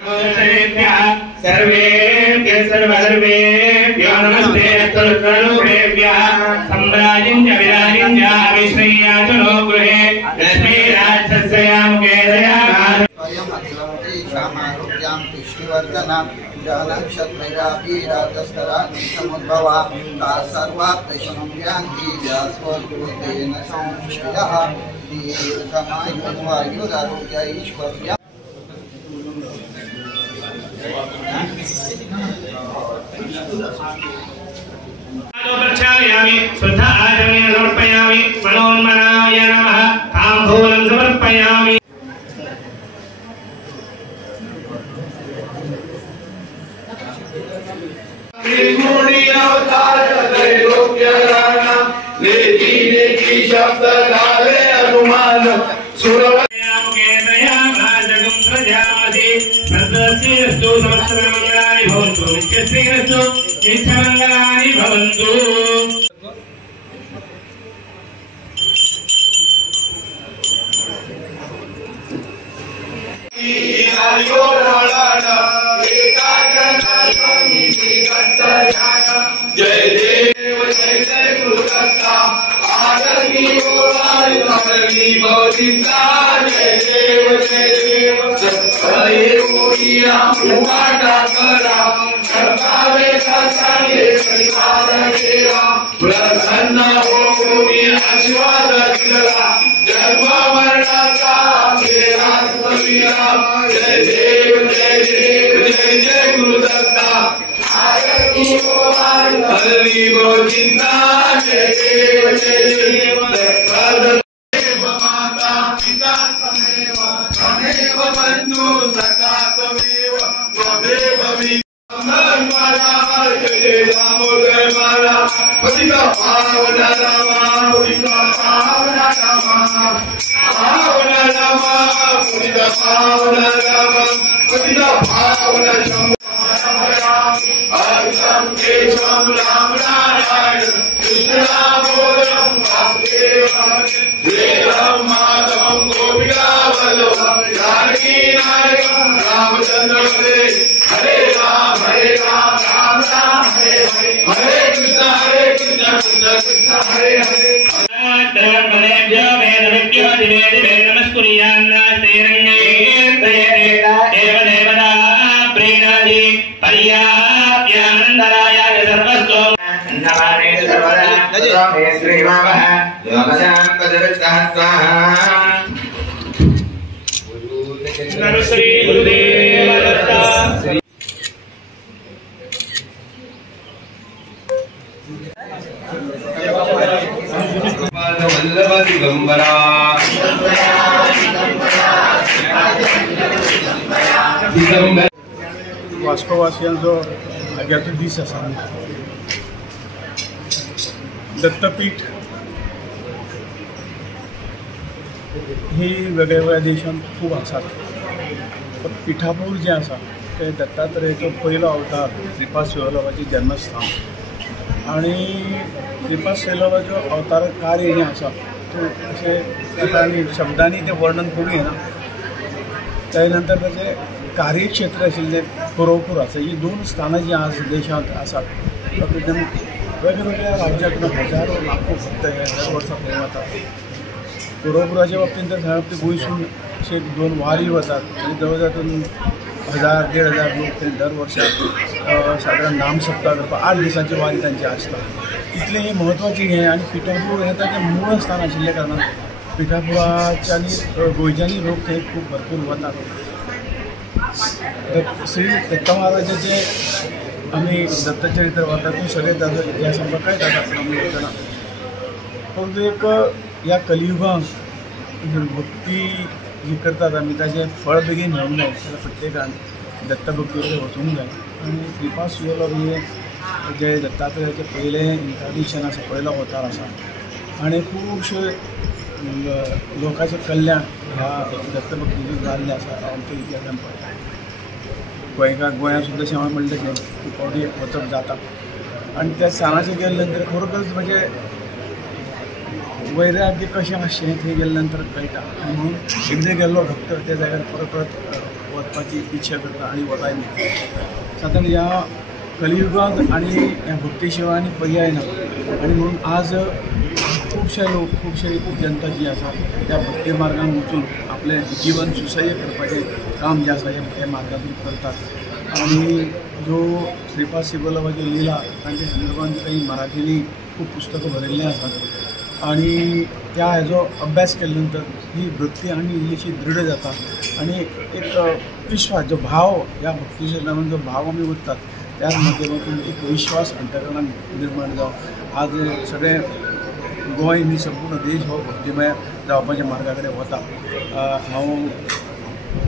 सर्वेभ्यः सर्वधर्मेभ्यो नमस्ते सर्वधर्मेभ्यः सम्राजिं च विराजिं च विश्रयाचनो गृहे लक्ष्मीराजस्यामुखे दयामानं स्वयम् अखिलमपि क्षामारोग्यां पुष्टिवर्धनां जानक्षत्रयापीडातस्तराग्नि समुद्भवा ता सर्वाप्तशमं यान्ति व्यास्वद्भूतेन संशयः दीर्घमायुरारोग्य ऐश्वर्य प्रक्षालयामि शुद्ध आचमनीं समर्पयामि मनोन्मनाय नमः ताम्बूलं समर्पयामि त्रिगुणी अवतार त्रैलोक्यराणा लेकी लेकी शब्द गावे अनुमान सुरवयामुखे दयामाजगं प्रजामसि सद्यस्तु समस्तमङ्गलानि भवन्तु नित्यश्रीरस्तु नित्यमङ्गलानि भवन्तु जय देव जय जय गुरुदत्ता आदरणी आदरणी भवतिता जय देव हरे ओरिया उमाटा करा सर्वावे सासाये परिवार केला प्रसन्न हो मी आशीर्वाद दिला जन्म मरणाचा मेरा कविरा जय देव जय देव जय जय गुरुदत्ता हरि गोविंदा जय देव माता पिता तमेव बंधु सखा तमेव त्वमेव विद्या जय दामोदर माला पतिता पावन रामा पतिता पावन रामा पावन रामा पतिता पावन रामा पतिता पावन शंभु हरिं केशवं राम नारायण कृष्ण दामोदरं वासुदेवं देवं माधवं गोपिका वल्लभं जानकी नायकं रामचन्द्रवन्दे हरे राम राम राम हरे हरे हरे कृष्ण कृष्ण कृष्ण हरे हरे धर्मदेभ्यो वेदविभ्यो दिवे दिवे नमस्कुर्यान्नास्ते रङ्गे एव देवता प्रीणादि पर्याप्यानन्दराय सर्वस्तो नमामि सर्वदा मे श्रीवामः योगशान्तजगत्तः नमः श्री गुरुदेव दत्ता वल्लभ दिगंबरा वास्कोवासियांचो आग्याचो दीस आसा दत्तपीठ ही वेगवेगळ्या देशांत खूब आसात पण पिठापूर जें आसा तें दत्तात्रेयाचो पयलो अवतार श्रीपाद जन्मस्थान आनी श्रीपाद श्रीवल्लभाचो अवतार कार्य जें आसा तें अशें शब्दांनी तें वर्णन करूं येना त्या नंतर ताचें कार्यक्षेत्र आशिल्लें पुरोपूर आसा ही दोन स्थानां जीं आज देशांत आसात तातूंतल्यान वेगवेगळ्या राज्यांतून हजारो लाखो भक्त हे दर वर्सा थंय वतात पुरोपुराच्या बाबतींत तर थंय गोंयसून अशे दोन वारी वतात आनी जवळ जवळ 1000-1500 लोक थंय दर वर्साक सादारण नाम सप्ताह करपाक 8 दिसांची वारी तांची आसता इतलें ही म्हत्वाची हें आनी पिठापूर हें ताचें मूळ स्थान आशिल्ल्या कारणान पिठापुराच्यांनी गोंयच्यांनी लोक थंय खूब भरपूर वतात श्री दत्त महाराजाचे आमी दत्तचरित्र वाचता तूं सगळे ताचो इतिहास आमकां कांय आमी वचना पूण एक ह्या कलियुगांत भक्ती जी करतात आमी ताचें फळ बेगीन मेळूंक जाय जाल्यार प्रत्येकान दत्त भक्तीकडे वचूंक जाय आनी श्रीपाद श्रीवल्लभ हे जे दत्तात्रेयाचें पयलें इन्कार्नेशन आसा पयलो अवतार आसा आनी खुबशे लोकांचें कल्याण ह्या दत्त भक्तीचें जाल्लें आसा आमच्या इतिहासान पळयता गोंयांत सुद्दां अशें हांवें म्हणलें की फावटी वचप जाता आनी त्या स्थानाचेर गेले नंतर खरोखरच म्हणजे वैराग्य कशें आसचें थंय गेले नंतर कळटा आनी म्हणून एकदां गेल्लो भक्त त्या जाग्यार परत परत वचपाची इच्छा करता आणि वताय साधारण ह्या कलियुगांत आणि ह्या भक्ती सेवा आनी पर्याय ना आणि म्हणून आज खुबशे लोक खूप जनता जी आसा त्या भक्ती मार्गान वचून आपले जीवन सुसह्य करपाचें काम जे आसा हे मार्गातून करतात आणि जो श्रीपाद श्री वल्लभाची लिला तांच्या संदर्भात काही मराठींनी खूप पुस्तकं बरयल्लीं आसात आणि त्या हेजो अभ्यास केल्या नंतर ही भक्ती आनी इल्लीशी दृढ जाता आणि एक विश्वास जो भाव ह्या भक्ती संदर्भात जो भाव आमी उरतात त्याच माध्यमातून एक विश्वास अंतकरणान निर्माण जावं आज सगळे गोंय न्ही संपूर्ण देश हो भक्तिमय जावपाच्या मार्गा कडेन वता हांव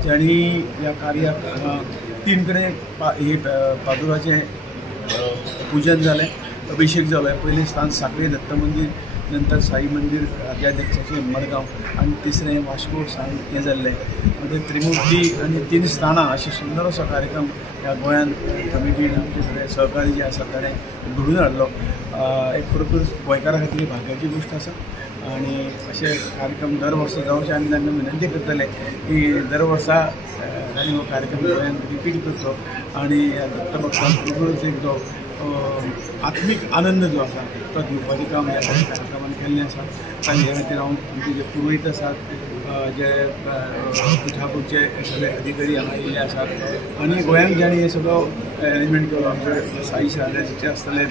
ज्यांनी ह्या कार्याक 3 कडेन हे पादुकाचें पुजन जालें अभिषेक जालो पयलें स्थान सांखळे दत्त मंदिर नंतर साई मंदिर राज्याध्यक्षाचे मडगांव आणि तिसरें वास्को साई हें जाल्लें म्हणजे त्रिमूर्ती आणि 3 स्थानां अशें सुंदर असो कार्यक्रम ह्या गोंयांत कमिटीन आमचे सगळे सहकारी जे आसात ताणें घडून हाडलो एक खरोखर गोंयकारा खातीर भाग्याची गोश्ट आसा आणि असे कार्यक्रम दर वर्सा जावचे आमी तांकां विनंती करतले की दर वर्सा तांणी हो कार्यक्रम गोंयांत रिपीट करचो आणि दत्त भक्तांक खरोखरच एक जो आत्मीक आनंद जो आसा तो दिवपाचें काम ह्या कार्यक्रमान केल्लें आसा तांचे खातीर हांव आमचे जे पुरोहीत आसात जे पिठापूरचे सगळे अधिकारी हांगा आयिल्ले आसात आनी गोंयांत ज्यांनी हे सगळो अरेंजमेंट केलो आमचे साई शाळेचे आसतले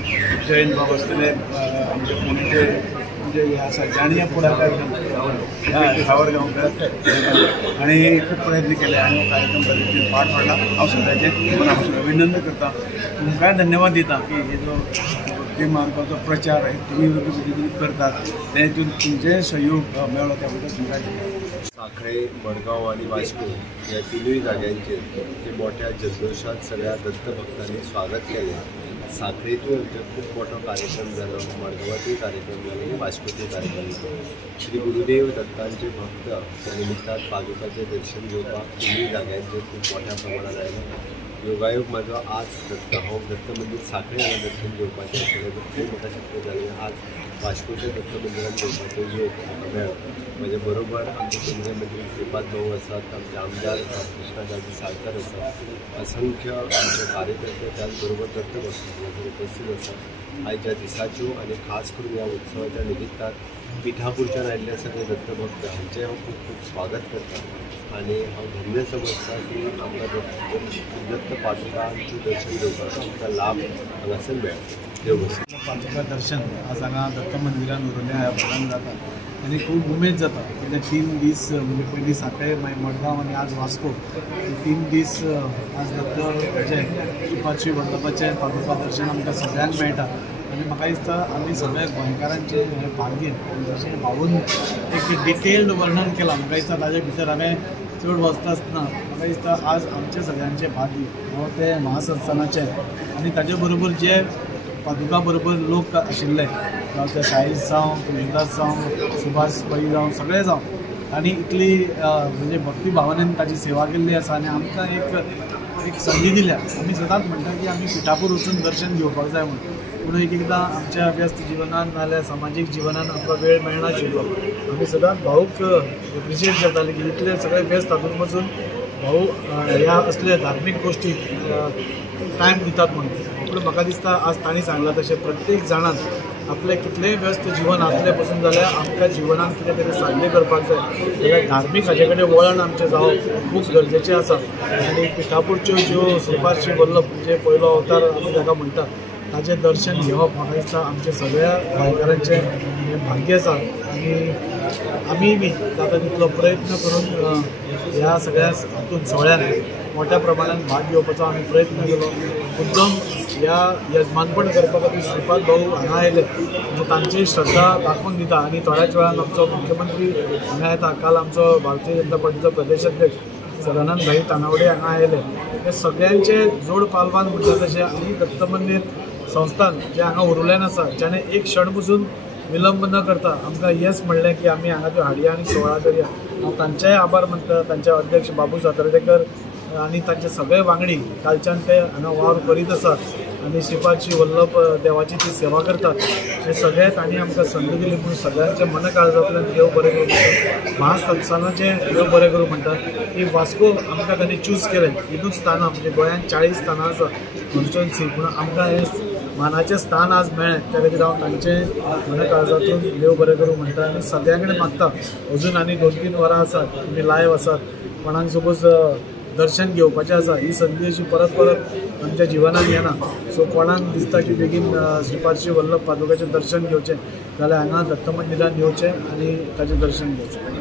जयंत बाब आसतले आमचे पुणेचे म्हणजे हे आसा ज्यांनी हे पुढाकार सावरगांवकर आणि खूप प्रयत्न केले आणि हो कार्यक्रम पद्धतीन पार पाडला हांव सगळ्यांचें मनापासून अभिनंदन करता तुमकांय धन्यवाद दिता की हे जो भक्ती मार्गाचो प्रचार तुम्ही करतात तेतून तुमचे सहयोग मेळ्ळो त्या बद्दल तुमकां धन्यवाद. सांखळे मडगांव आणि वास्को या तिनूय जाग्यांचेर जे मोठ्या जल्लोषात सगळ्या दत्त भक्तांनी स्वागत केलें. सांखळेतूय खूप मोठो कार्यक्रम जालो, मडगांवातूय कार्यक्रम जालो आणि वास्कोचोय कार्यक्रम जालो. श्री गुरुदेव दत्तांचे भक्त त्या निमित्तान पादुकाचें दर्शन घेवपाक तिनूय जाग्यांचेर खूप मोठ्या प्रमाणात आयलो. योगायोग म्हाजो आज हांव दत्त मंदिर सांखळे हांगा दर्शन घेवपाचें आशिल्लें तर खूब म्हाका शक्य जालें आज वास्कोच्या दत्त मंदिरान घेवपाचो योग म्हाका मेळ्ळो. म्हजे बरोबर आमचे केंद्रीय मंत्री श्रीपाद भाऊ आसात, आमचे आमदार कृष्णादाजी साळकार आसात, असंख्य आमचे कार्यकर्ते त्याच बरोबर दत्त भक्त उपस्थित आसात. आयच्या दिसाच्यो आनी खास करून ह्या उत्सवाच्या निमित्तान पिठापूरच्यान आयिल्ले सगळे दत्त भक्त हांचें हांव खूब खूब स्वागत करता आणि हांव धन्य समजता की आमकां दत्त पादुकांचें दर्शन घेवपाचो आमकां लाभ हांगासर मेळ्ळो. देव बरें. पादुका दर्शन आज हांगा दत्त मंदिरान उरल्या ह्या भागान जाता आनी खूब उमेद जाता कित्याक 3 दीस म्हणजे पयलीं सांखळे मागीर मडगांव आनी आज वास्को 3 दीस आज दत्त श्रीपाद श्री वल्लभाचें पादुका दर्शन आमकां सगळ्यांक मेळटा आनी म्हाका दिसता आमी सगळ्या गोंयकारांचें हें भाग्य जशें भावून एक डिटेल्ड वर्णन केलां. म्हाका दिसता ताजे भितर हांवें चड वचता आसतना म्हाका दिसता आज आमचें सगळ्यांचें भाग्य हो ते महासंस्थानाचें आनी ताचे बरोबर जे पादुका बरोबर लोक आशिल्ले जावं ते साईश जावं तुळशीदास जावं सुभाष पै जावं सगळे जावं आनी इतली म्हणजे भक्ती भावनेन ताची सेवा केल्ली आसा आनी आमकां एक संदी दिल्या. आमी सदांच म्हणटा की आमी पिठापूर वचून दर्शन घेवपाक जाय म्हणून पूण एकदां आमच्या व्यस्त जिवनान नाजाल्यार सामाजीक जिवनान आमकां वेळ मेळनाशिल्लो. आमी सदांच भाऊक एप्रिशिएट करताले की इतले सगळे व्यस्त हातूंत वचून भाऊ ह्या असले धार्मीक गोश्टीक टायम दितात म्हणून. पूण म्हाका दिसता आज तांणी सांगलां तशें प्रत्येक जाणान आपलें कितलेंय व्यस्त जिवन आसलें पसून जाल्यार आमच्या जिवनान कितें तरी साध्य करपाक जाय जाल्यार धार्मीक हाजे कडेन वळण आमचें जावप खूब गरजेचें आसा. आनी पिठापूरच्यो ज्यो श्रीपाद श्री वल्लभ जे पयलो अवतार आमी ताका म्हणटात ताचें दर्शन घेवप म्हाका दिसता आमच्या सगळ्या गोंयकारांचें हें भाग्य आसा आनी आमी बी जाता तितलो प्रयत्न करून ह्या सगळ्या हातूंत सोहळ्यान मोठ्या प्रमाणात भाग घेवपाचो आमी प्रयत्न केलो. मुद्दम ह्या यजमानपण करपा खातीर श्रीपाद भाऊ हांगा आयले म्हणजे तांची श्रद्धा दाखोवन दिता आनी थोड्याच वेळान आमचो मुख्यमंत्री हांगा येता. काल आमचो भारतीय जनता पार्टीचो प्रदेशाध्यक्ष सदानंद भाई तानावडे हांगा आयले. हे सगळ्यांचे जोड पालवान म्हणटा तशें आनी दत्त मंदिर संस्थान जे हांगा उरलेलें आसा जेणे एक क्षण पसून विलंब न करता आमकां येस म्हणलें की आमी हांगा त्यो हाडया आनी सोहळा करया. हांव तांचेय आभार मानता, तांचे अध्यक्ष बाबू सातर्डेकर आनी तांचे सगळे वांगडी कालच्यान ते हांगा वावर करीत आसात आनी श्रीपाद श्री वल्लभ देवाची ती सेवा करतात हे सगळे तांणी आमकां संद दिली म्हणून सगळ्यांच्या मन काळजांतल्यान देव बरें करूं म्हणटा महासंस्थानाचें देव बरें करूं म्हणटा ही वास्को आमकां तांणी चूज केलें हिंदूच स्थानां म्हणजे गोंयांत 40 स्थानां आसा कॉन्स्टिट्युएन्सी पूण आमकां हें मानाचें स्थान आज मेळ्ळें त्या खातीर हांव तांचें मन काळजांतून देव बरें करूं म्हणटा आनी सगळ्यां कडेन मागता अजून आनी 2-3 वरां आसात तुमी लायव्ह आसात कोणाक सपोज दर्शन घेवपाचें आसा ही संदी अशी परत परत आमच्या जिवनात येना सो कोणाक दिसता की बेगीन श्रीपाद श्री वल्लभ पादुकाचें दर्शन घेवचें जाल्यार हांगा दत्त मंदिरांत येवचें आनी ताचें दर्शन घेवचें.